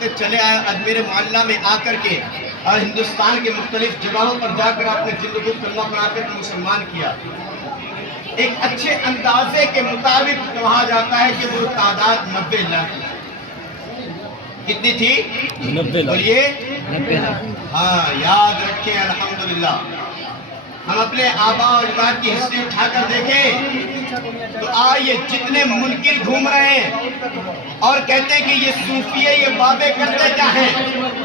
فرماتے چلے آئے اجمیر معلیٰ میں آ کر کے اور ہندوستان کے مختلف جگہوں پر جا کر آپ نے زندگی کلمہ پڑھا کر مسلمان کیا۔ ایک اچھے اندازے کے مطابق کہا جاتا ہے کہ وہ تعداد 90 لاکھ کتنی تھی؟ 90 لاکھ بولیے 90 لاکھ ہاں یاد رکھیں الحمدللہ۔ ہم اپنے آبا و اجداد کی ہسٹری اٹھا کر دیکھیں تو آئیے جتنے منکر گھوم رہے ہیں اور کہتے ہیں کہ یہ صوفیے یہ بابے کرتے کیا ہیں،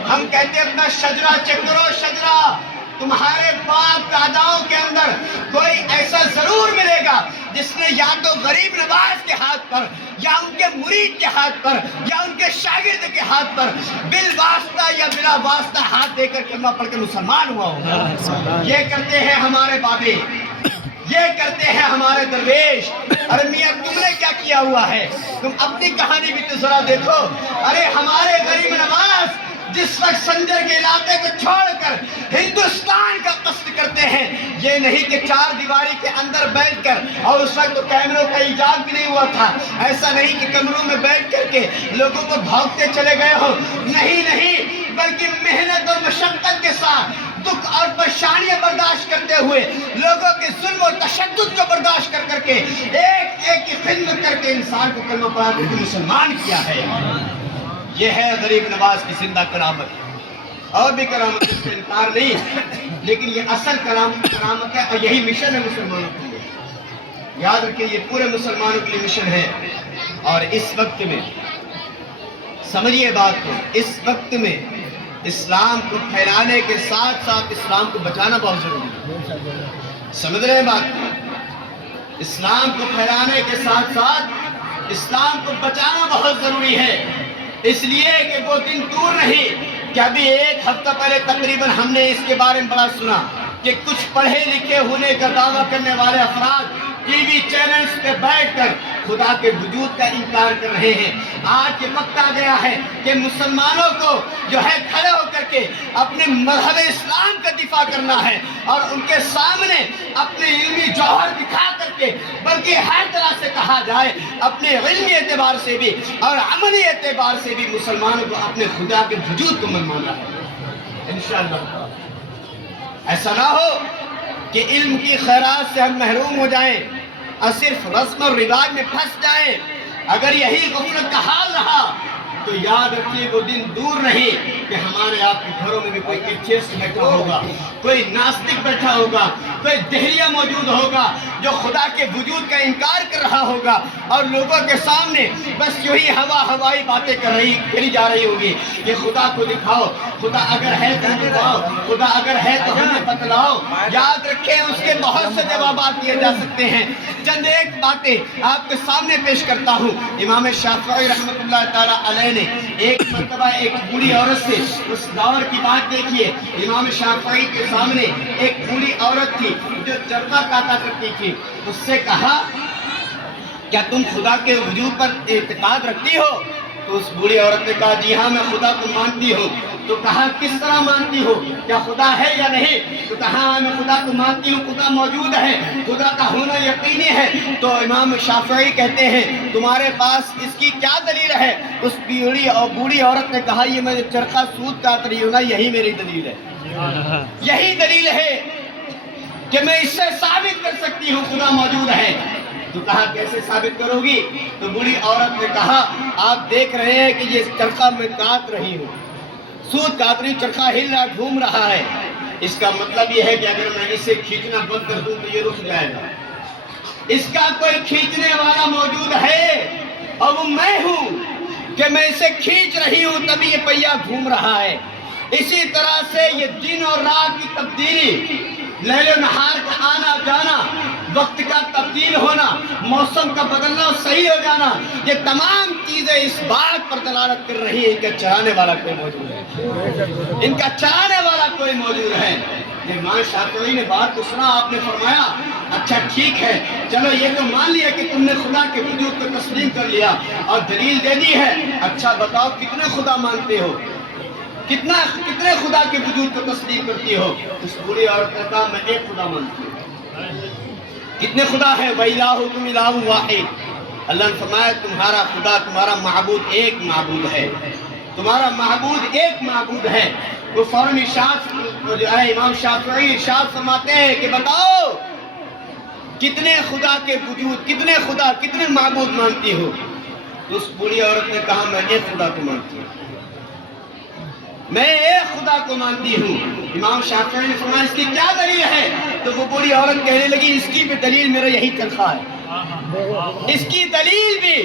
ہم کہتے ہیں اپنا شجرہ چیک کرو، شجرہ تمہارے باپ داداؤں کے اندر کوئی ایسا ضرور ملے گا جس نے یا تو غریب نواز کے ہاتھ پر یا ان کے مرید کے ہاتھ پر یا ان کے شاگرد کے ہاتھ پر بالواسطہ یا بلا واسطہ ہاتھ دے کر کلمہ پڑھ کے مسلمان ہوا ہوگا۔ یہ کرتے ہیں ہمارے بابے، یہ کرتے ہیں ہمارے درویش۔ ارے میاں تم نے کیا کیا ہوا ہے؟ تم اپنی کہانی بھی تو ذرا دیکھو۔ ارے ہمارے غریب نواز جس وقت سنجر کے علاقے کو چھوڑ کر ہندوستان کا قصد کرتے ہیں، یہ نہیں کہ چار دیواری کے اندر بیٹھ کر، اور اس وقت تو کیمروں کا ایجاد بھی نہیں ہوا تھا، ایسا نہیں کہ کمروں میں بیٹھ کر کے لوگوں کو بھاگتے چلے گئے ہو، نہیں، بلکہ محنت اور مشقت کے ساتھ دکھ اور پریشانیاں برداشت کرتے ہوئے لوگوں کے ظلم و تشدد کو برداشت کر کر کے ایک ایک کی خدمت کر کے انسان کو کلمہ پڑھا کر کے مسلمان کیا ہے۔ یہ ہے غریب نواز کی زندہ کرامت۔ اور بھی کرامت اس کا انکار نہیں، لیکن یہ اصل کرامت ہے اور یہی مشن ہے مسلمانوں کے لیے۔ یاد رکھیں یہ پورے مسلمانوں کے لیے مشن ہے۔ اور اس وقت میں سمجھیے بات کو، اس وقت میں اسلام کو پھیلانے کے ساتھ ساتھ اسلام کو بچانا بہت ضروری ہے۔ سمجھ رہے ہیں بات؟ اسلام کو پھیلانے کے ساتھ ساتھ اسلام کو بچانا بہت ضروری ہے۔ اس لیے کہ وہ دن دور نہیں کہ ابھی ایک ہفتہ پہلے تقریباً ہم نے اس کے بارے میں بڑا سنا کہ کچھ پڑھے لکھے ہونے کا دعویٰ کرنے والے افراد ٹی وی چینلز پہ بیٹھ کر خدا کے وجود کا انکار کر رہے ہیں۔ آج یہ وقت آ گیا ہے کہ مسلمانوں کو جو ہے کھڑے ہو کر کے اپنے مذہب اسلام کا دفاع کرنا ہے اور ان کے سامنے اپنے علمی جوہر دکھا کر کے، بلکہ ہر طرح سے کہا جائے اپنے علمی اعتبار سے بھی اور عملی اعتبار سے بھی مسلمانوں کو اپنے خدا کے وجود کو منوانا ہے انشاءاللہ۔ ایسا نہ ہو کہ علم کی خیرات سے ہم محروم ہو جائیں اور صرف رسم و رواج میں پھنس جائیں۔ اگر یہی غفلت کا حال رہا تو یاد رکھیے وہ دن دور نہیں کہ ہمارے آپ کے گھروں میں بھی کوئی ایتھیسٹ بیٹھا ہوگا، کوئی ناستک بیٹھا ہوگا، کوئی دہریہ موجود ہوگا جو خدا کے وجود کا انکار کر رہا ہوگا اور لوگوں کے سامنے بس یہی ہوائی باتیں کری جا رہی ہوگی کہ خدا کو دکھاؤ، خدا اگر ہے تو دکھاؤ، خدا اگر ہے تو ہمیں بتلاؤ۔ یاد رکھیں اس کے بہت سے جوابات دیے جا سکتے ہیں۔ چند ایک باتیں آپ کے سامنے پیش کرتا ہوں۔ امام شافعی رحمۃ اللہ تعالیٰ علیہ نے ایک مرتبہ ایک بوڑھی عورت سے، اس دور کی بات دیکھیے، امام شافعی کے سامنے ایک بوڑھی عورت تھی جو چرخہ کاتا کرتی تھی۔ اس سے کہا کیا تم خدا کے وجود پر اعتقاد رکھتی ہو؟ تو اس بوڑھی عورت نے کہا جی ہاں میں خدا کو مانتی ہوں۔ تو کہا کس طرح مانتی ہو؟ کیا خدا ہے یا نہیں؟ تو کہا ہاں میں خدا کو مانتی ہوں، خدا موجود ہے، خدا کا ہونا یقینی ہے۔ تو امام شافعی کہتے ہیں تمہارے پاس اس کی کیا دلیل ہے؟ اس بوڑھی عورت نے کہا یہ میں چرخہ سود کاٹ رہی ہوں نا، یہی میری دلیل ہے، یہی دلیل ہے کہ میں اس سے ثابت کر سکتی ہوں خدا موجود ہے۔ تو کہا کیسے ثابت کرو گی؟ تو بوڑھی عورت نے کہا آپ دیکھ رہے ہیں کہ یہ چرخہ میں کاٹ رہی ہوں، سود کاٹ رہی، چرخہ ہل رہا گھوم رہا ہے، اس کا مطلب یہ ہے کہ اگر میں اسے کھینچنا بند کر دوں تو یہ رک جائے گا۔ اس کا کوئی کھینچنے والا موجود ہے اور وہ میں ہوں کہ میں اسے کھینچ رہی ہوں تبھی یہ پہیہ گھوم رہا ہے۔ اسی طرح سے یہ دن اور رات کی تبدیلی، لیل و نہار کا آنا جانا، وقت کا تبدیل ہونا، موسم کا بدلنا اور صحیح ہو جانا، یہ تمام چیزیں اس بات پر دلالت کر رہی ہے کہ چلانے والا کوئی موجود ہے، ان کا چلانے والا کوئی موجود ہے۔ امام شافعی نے بات کو سنا، آپ نے فرمایا اچھا ٹھیک ہے، چلو یہ تو مان لیا کہ تم نے خدا کے وجود کو تسلیم کر لیا اور دلیل دے دی ہے، اچھا بتاؤ کتنے خدا مانتے ہو، کتنے خدا کے وجود کو تسلیم کرتی ہو؟ اس بوڑھی عورت نے کہا میں ایک خدا مانتی ہوں۔ کتنے خدا ہے؟ وَإِلَٰهُكُمْ إِلَٰهٌ وَاحِدٌ، اللہ نے فرمایا تمہارا خدا، تمہارا معبود ایک معبود ہے۔ تمہارا معبود ایک معبود ہے. وہ فوراً جو ہے امام شافعی ارشاد فرماتے ہیں کہ بتاؤ کتنے خدا کے وجود، کتنے خدا، کتنے معبود مانتی ہو؟ اس بوڑھی عورت نے کہا میں ایک خدا کو مانتی ہوں، میں ایک خدا کو مانتی ہوں. امام شافعی نے فرمایا اس کی کیا دلیل ہے؟ تو وہ بوڑھی عورت کہنے لگی اس کی بھی دلیل میرا یہی طریقہ ہے، اس کی دلیل بھی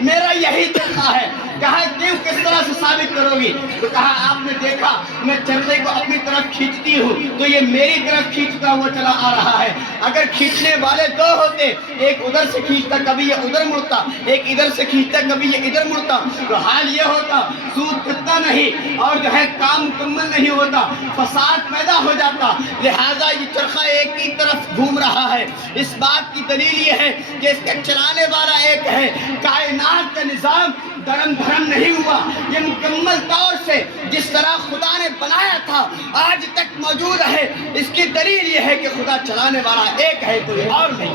میرا یہی طریقہ ہے. کہا کیوں، کس طرح سے ثابت کرو گی؟ تو کہا آپ نے دیکھا میں چرخے کو اپنی طرف کھینچتی ہوں تو یہ میری طرف کھینچتا ہوا چلا آ رہا ہے. اگر کھینچنے والے دو ہوتے، ایک ادھر سے کھینچتا کبھی یہ ادھر مڑتا، ایک ادھر سے کھینچتا کبھی یہ ادھر مڑتا، تو حال یہ ہوتا سود کتنا نہیں اور جو ہے کام مکمل نہیں ہوتا، فساد پیدا ہو جاتا. لہذا یہ چرخہ ایک کی طرف گھوم رہا ہے. اس بات کی دلیل یہ ہے کہ اس کے چلانے والا ایک ہے. کائنات کا نظام درم دھرم نہیں ہوا، یہ مکمل طور سے جس طرح خدا نے بنایا تھا آج تک موجود ہے. اس کی دلیل یہ ہے کہ خدا چلانے والا ایک ہے، کوئی اور نہیں.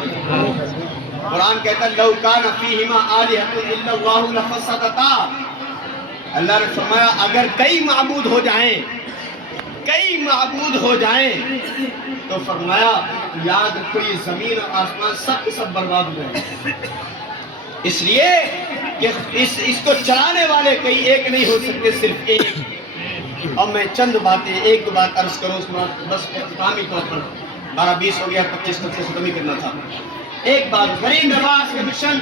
قرآن کہتا ہے لو کان فیہما آلہۃ الا اللہ لفسدتا. اللہ نے فرمایا اگر کئی معبود ہو جائیں، کئی معبود ہو جائیں تو فرمایا یاد رکھو یہ زمین اور آسمان سب کے سب برباد ہو جائیں. اس لیے کہ اس کو چلانے والے کئی ایک نہیں ہو سکتے، صرف ایک. اب میں چند باتیں ایک دو بات عرض کروں، اس کے بعد بس اختتامی طور پر 12-20 ہو گیا، 25 تک سے ختم ہی کرنا تھا. ایک بات، غریب نواز کا مشن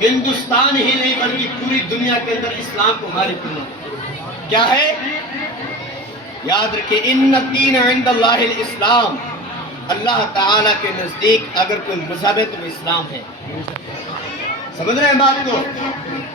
ہندوستان ہی نہیں بلکہ پوری دنیا کے اندر اسلام کو غالب کرنا. کیا ہے؟ یاد رکھیں ان الدین عند اللہ الاسلام. اللہ تعالیٰ کے نزدیک اگر کوئی مذہب ہے تو اسلام ہے. سمجھ رہے ہیں بات کو؟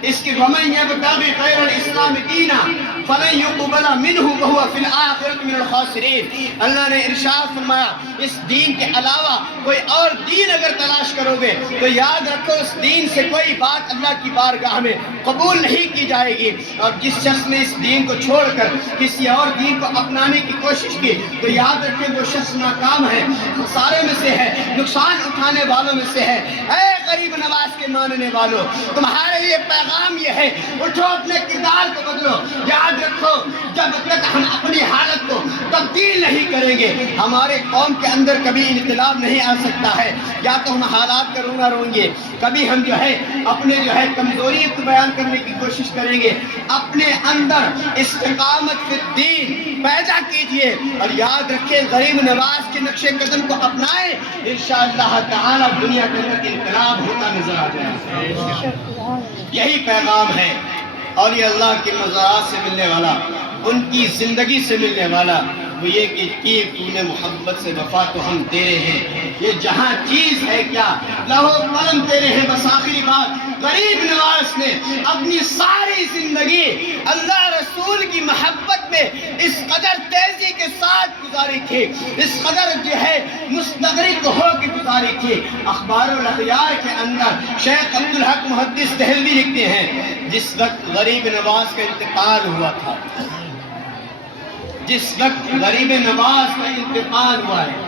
اس کی وَمَنْ يَبْتَغِ غَيْرَ الْإِسْلَامِ دِينًا فَلَنْ يُقْبَلَ مِنْهُ وَهُوَ فِي الْآخِرَةِ مِنَ الْخَاسِرِينَ. اللہ نے ارشاد فرمایا اس دین کے علاوہ کوئی اور دین اگر تلاش کرو گے تو یاد رکھو اس دین سے کوئی بات اللہ کی بارگاہ میں قبول نہیں کی جائے گی. اور جس شخص نے اس دین کو چھوڑ کر کسی اور دین کو اپنانے کی کوشش کی تو یاد رکھیں وہ شخص ناکام ہے، خسارے میں سے ہے، نقصان اٹھانے والوں میں سے ہے. اے غریب نواز کے ماننے والوں، تمہارے لیے پیغام یہ ہے اٹھو، اپنے کردار کو بدلو. یاد رکھو جب تک ہم اپنی حالت کو تبدیل نہیں کریں گے ہمارے قوم کے اندر کبھی انقلاب نہیں آ سکتا ہے. یا تو ہم حالات کا رونا روئیں گے، کبھی ہم جو ہے اپنے جو ہے کمزوری کو بیان کرنے کی کوشش کریں گے. اپنے اندر استقامت فی الدین پیدا کیجئے اور یاد رکھیں غریب نواز کے نقش قدم کو اپنائیں، انشاءاللہ تعالی دنیا کے اندر انقلاب ہوتا نظر آ جائے. یہی پیغام ہے. اور یہ اللہ کے مزارات سے ملنے والا، ان کی زندگی سے ملنے والا وہ یہ کہ تو نے محبت سے وفا تو ہم تیرے ہیں. یہ جہاں چیز ہے کیا لہو قلم تیرے ہیں. بس آخری بات، غریب نواز نے اپنی ساری زندگی اللہ رسول کی محبت میں اس قدر تیزی کے ساتھ گزاری تھی، اس قدر جو ہے مستغرق ہو کے گزاری تھی. اخبار الاخیار کے اندر شیخ عبدالحق محدث دہلوی لکھتے ہیں جس وقت غریب نواز کا انتقال ہوا تھا، جس وقت غریب نواز کا انتقال ہوا ہے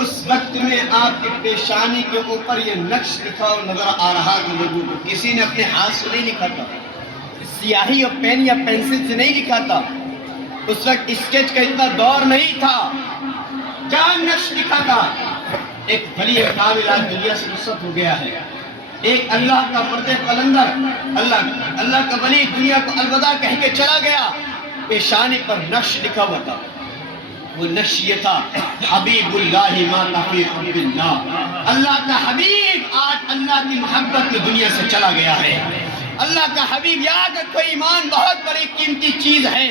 اس وقت میں آپ کی پیشانی کے اوپر یہ نقش لکھا اور نظر آ رہا کہ لوگوں کو کسی نے اپنے ہاتھ سے نہیں لکھا تھا، سیاہی اور پین یا پینسل سے نہیں لکھا تھا. اس وقت اسکیچ کا اتنا دور نہیں تھا. کیا نقش لکھا تھا؟ ایک ولی کامل آج دنیا سے رخصت ہو گیا ہے، ایک اللہ کا مرد قلندر، اللہ کا ولی دنیا کو الوداع کہہ کے چلا گیا. پیشانی پر نقش لکھا ہوا تھا، وہ نقش یہ تھا حبیب اللہ ما فی حب اللہ. اللہ کا حبیب آج اللہ کی محبت میں دنیا سے چلا گیا ہے. اللہ کا حبیب، یاد رکھو ایمان بہت بڑی قیمتی چیز ہے،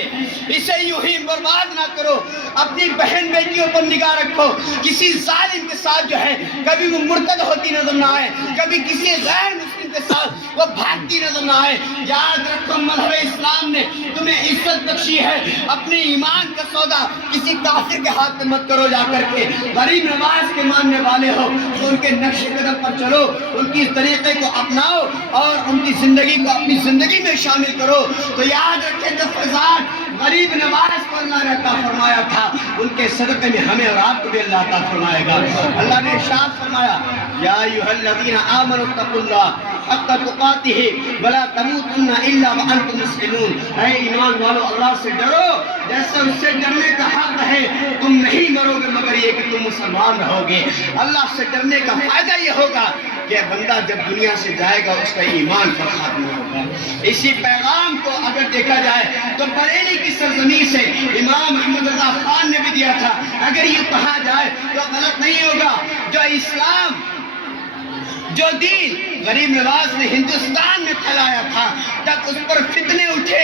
اسے یوں ہی برباد نہ کرو. اپنی بہن بیٹیوں پر نگاہ رکھو، کسی ظالم کے ساتھ جو ہے کبھی وہ مرتد ہوتی نظر نہ آئے، کبھی کسی غیر مسلم کے ساتھ وہ بھاگتی نظر نہ آئے. یاد رکھو مذہب اسلام نے تمہیں عزت بخشی ہے. اپنے ایمان کا سودا کسی کافر کے ہاتھ میں مت کرو. جا کر کے غریب نواز کے ماننے والے ہو تو ان کے نقش قدم پر چلو، ان کی طریقے کو اپناؤ اور ان کی زندگی کو اپنی زندگی میں شامل کرو. تو یاد رکھیں جب فساد غریب نواز کو اللہ نے عطا فرمایا تھا، ان کے صدقے میں ہمیں اور آپ کو بھی اللہ عطا فرمائے گا۔ اللہ نے ارشاد فرمایا یا ایھا الذین آمنوا اتقوا اللہ حق تقاتہ ولا تموتن الا وانتم مسلمون۔ اے ایمان والو، اللہ سے ڈرو جیسے اس سے ڈرنے کا حق ہے، تم نہیں مرو گے مگر یہ کہ تم مسلمان رہو گے۔ اللہ سے ڈرنے کا فائدہ یہ ہوگا کہ بندہ جب دنیا سے جائے گا اس کا ایمان پر ختم ہوگا۔ اسی پیغام کو اگر دیکھا جائے تو بریلی کی سرزمین سے امام محمد رضا خان نے بھی دیا تھا، اگر یہ کہا جائے تو غلط نہیں ہوگا، جو اسلام جو دین غریب نواز نے ہندوستان میں پھیلایا تھا، تب اس پر فتنے اٹھے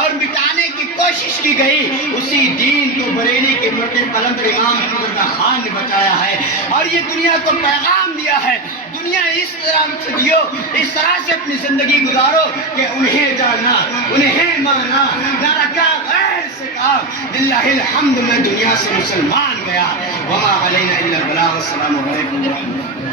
اور مٹانے کی کوشش کی گئی، اسی دین کو بریلی کے مرتے قلندر امام محمد رضا خان نے بچایا ہے اور یہ دنیا کو پیغام دیا ہے، دنیا اس طرح سے جیو، اس طرح سے اپنی زندگی گزارو کہ انہیں جانا، انہیں مانا، نہ رکھا غیر سے کہا للہ الحمد میں دنیا سے مسلمان گیا۔ وما علینا الا البلاغ۔ السلام علیکم ورحمۃ اللہ۔